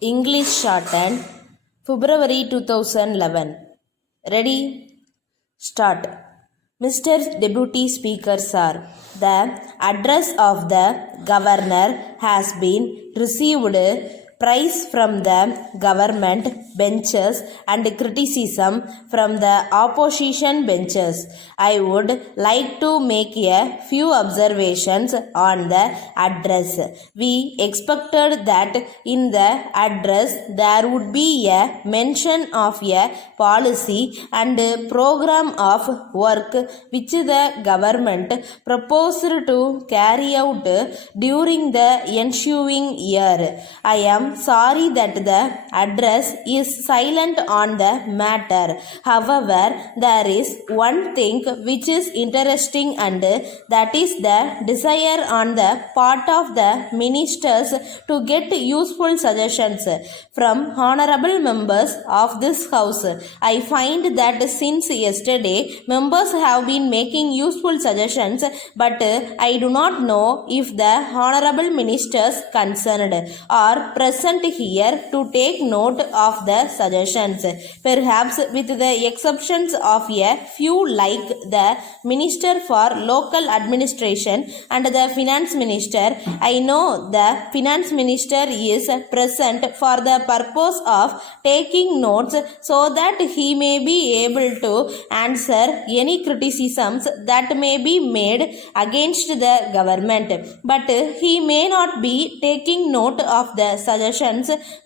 English Shorthand, February 2011. Ready? Start. Mr. Deputy Speaker Sir, the address of the Governor has been received praise from the government benches and criticism from the opposition benches. I would like to make a few observations on the address. We expected that in the address there would be a mention of a policy and program of work which the government proposed to carry out during the ensuing year. I am sorry that the address is silent on the matter. However, there is one thing which is interesting, and that is the desire on the part of the ministers to get useful suggestions from honorable members of this house. I find that since yesterday members have been making useful suggestions, but I do not know if the honorable ministers concerned are present here to take note of the suggestions. Perhaps with the exceptions of a few like the Minister for Local Administration and the Finance Minister, I know the Finance Minister is present for the purpose of taking notes so that he may be able to answer any criticisms that may be made against the government. But he may not be taking note of the suggestions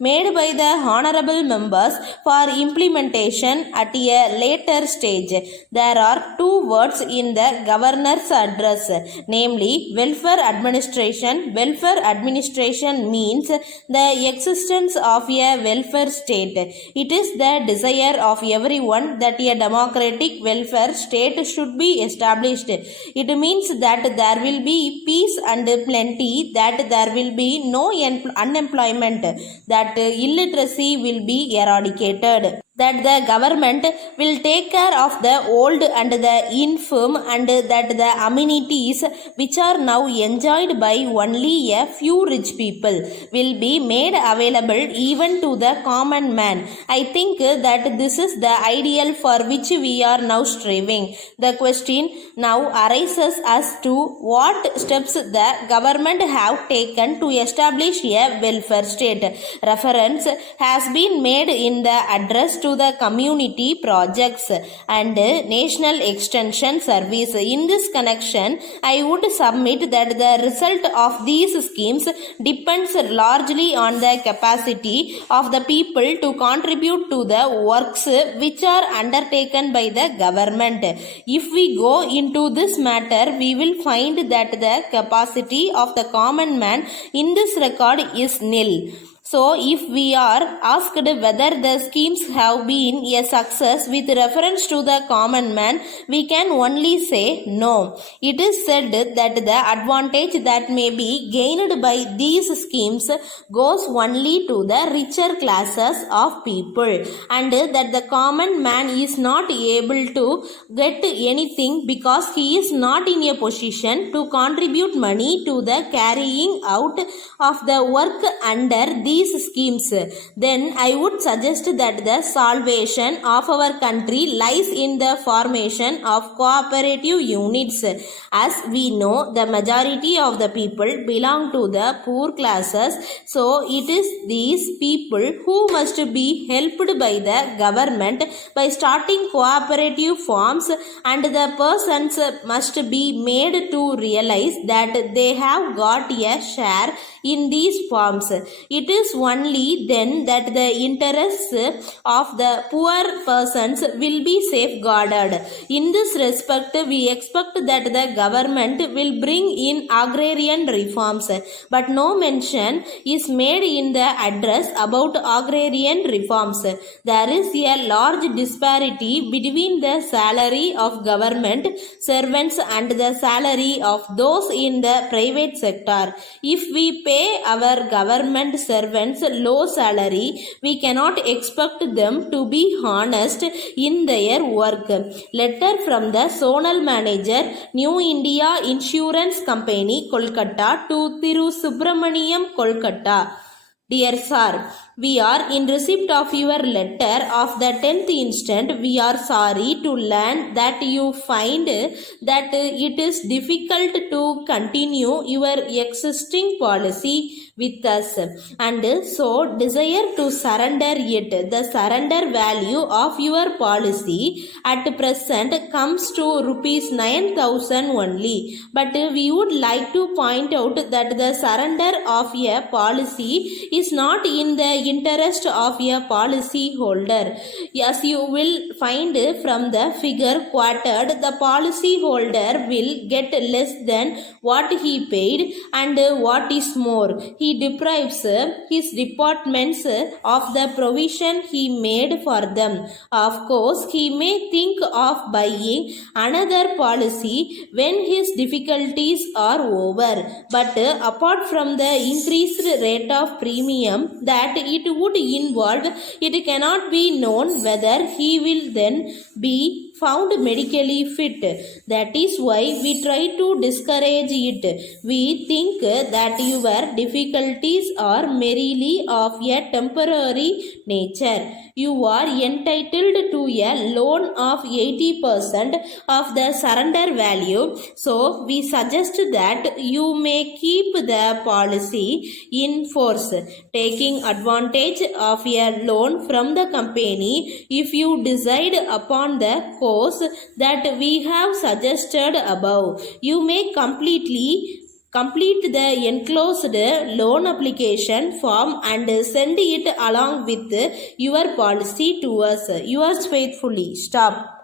made by the honorable members for implementation at a later stage. There are two words in the governor's address, namely welfare administration. Welfare administration means the existence of a welfare state. It is the desire of everyone that a democratic welfare state should be established. It means that there will be peace and plenty, that there will be no unemployment, that illiteracy will be eradicated, that the government will take care of the old and the infirm, and that the amenities which are now enjoyed by only a few rich people will be made available even to the common man. I think that this is the ideal for which we are now striving. The question now arises as to what steps the government have taken to establish a welfare state. Reference has been made in the address to the community projects and national extension service. In this connection, I would submit that the result of these schemes depends largely on the capacity of the people to contribute to the works which are undertaken by the government. If we go into this matter, we will find that the capacity of the common man in this record is nil. So, if we are asked whether the schemes have been a success with reference to the common man, we can only say no. It is said that the advantage that may be gained by these schemes goes only to the richer classes of people, and that the common man is not able to get anything because he is not in a position to contribute money to the carrying out of the work under these schemes. Then I would suggest that the salvation of our country lies in the formation of cooperative units. As we know, the majority of the people belong to the poor classes, so it is these people who must be helped by the government by starting cooperative forms, and the persons must be made to realize that they have got a share in these forms. It is only then that the interests of the poor persons will be safeguarded. In this respect, we expect that the government will bring in agrarian reforms, but no mention is made in the address about agrarian reforms. There is a large disparity between the salary of government servants and the salary of those in the private sector. If we pay our government servants low salary, we cannot expect them to be honest in their work. Letter from the Zonal Manager, New India Insurance Company, Kolkata, to Thiru Subramaniam, Kolkata. Dear Sir, we are in receipt of your letter of the 10th instant. We are sorry to learn that you find that it is difficult to continue your existing policy with us and so desire to surrender it. The surrender value of your policy at present comes to rupees 9,000 only. But we would like to point out that the surrender of a policy is not in the interest of a policy holder. As you will find from the figure quoted, the policy holder will get less than what he paid, and what is more, he deprives his departments of the provision he made for them. Of course, he may think of buying another policy when his difficulties are over, but apart from the increased rate of premium that it would involve, it cannot be known whether he will then be found medically fit. That is why we try to discourage it. We think that your difficulties are merely of a temporary nature. You are entitled to a loan of 80% of the surrender value. So we suggest that you may keep the policy in force, taking advantage of a loan from the company if you decide upon the course that we have suggested above. You may complete the enclosed loan application form and send it along with your policy to us. Yours faithfully. Stop.